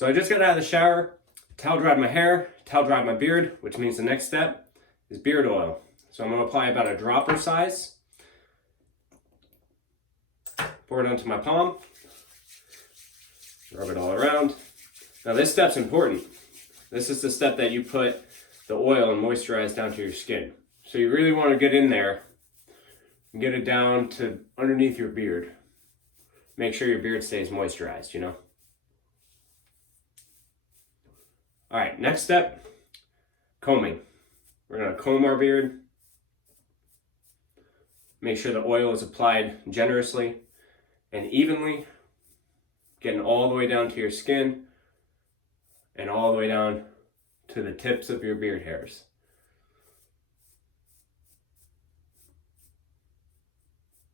So I just got out of the shower, towel dried my hair, towel dried my beard, which means the next step is beard oil. So I'm going to apply about a dropper size. Pour it onto my palm. Rub it all around. Now this step's important. This is the step that you put the oil and moisturize down to your skin. So you really want to get in there and get it down to underneath your beard. Make sure your beard stays moisturized, you know. All right, next step, combing. We're gonna comb our beard. Make sure the oil is applied generously and evenly, getting all the way down to your skin and all the way down to the tips of your beard hairs.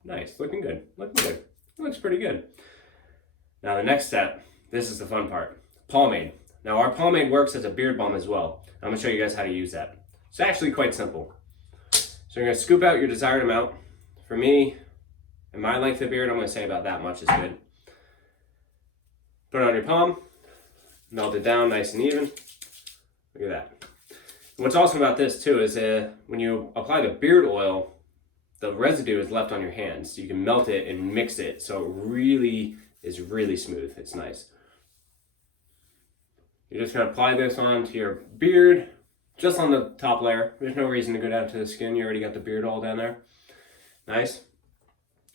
Nice, looking good, looking good. Looks pretty good. Now the next step, this is the fun part, pomade. Now our pomade works as a beard balm as well. I'm gonna show you guys how to use that. It's actually quite simple. So you're gonna scoop out your desired amount. For me, and my length of beard, I'm gonna say about that much is good. Put it on your palm, melt it down nice and even. Look at that. And what's awesome about this too is when you apply the beard oil, the residue is left on your hands. So you can melt it and mix it so it really is really smooth. It's nice. You're just gonna apply this onto your beard, just on the top layer. There's no reason to go down to the skin. You already got the beard oil down there. Nice.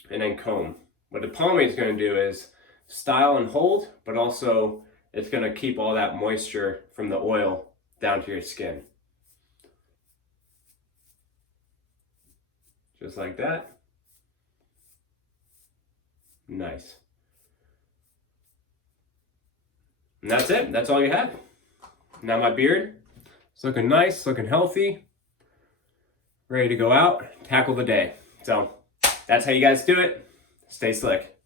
And then comb. What the pomade is gonna do is style and hold, but also it's gonna keep all that moisture from the oil down to your skin. Just like that. Nice. And that's it. That's all you have. Now my beard is looking nice, looking healthy, ready to go out, tackle the day. So that's how you guys do it. Stay slick.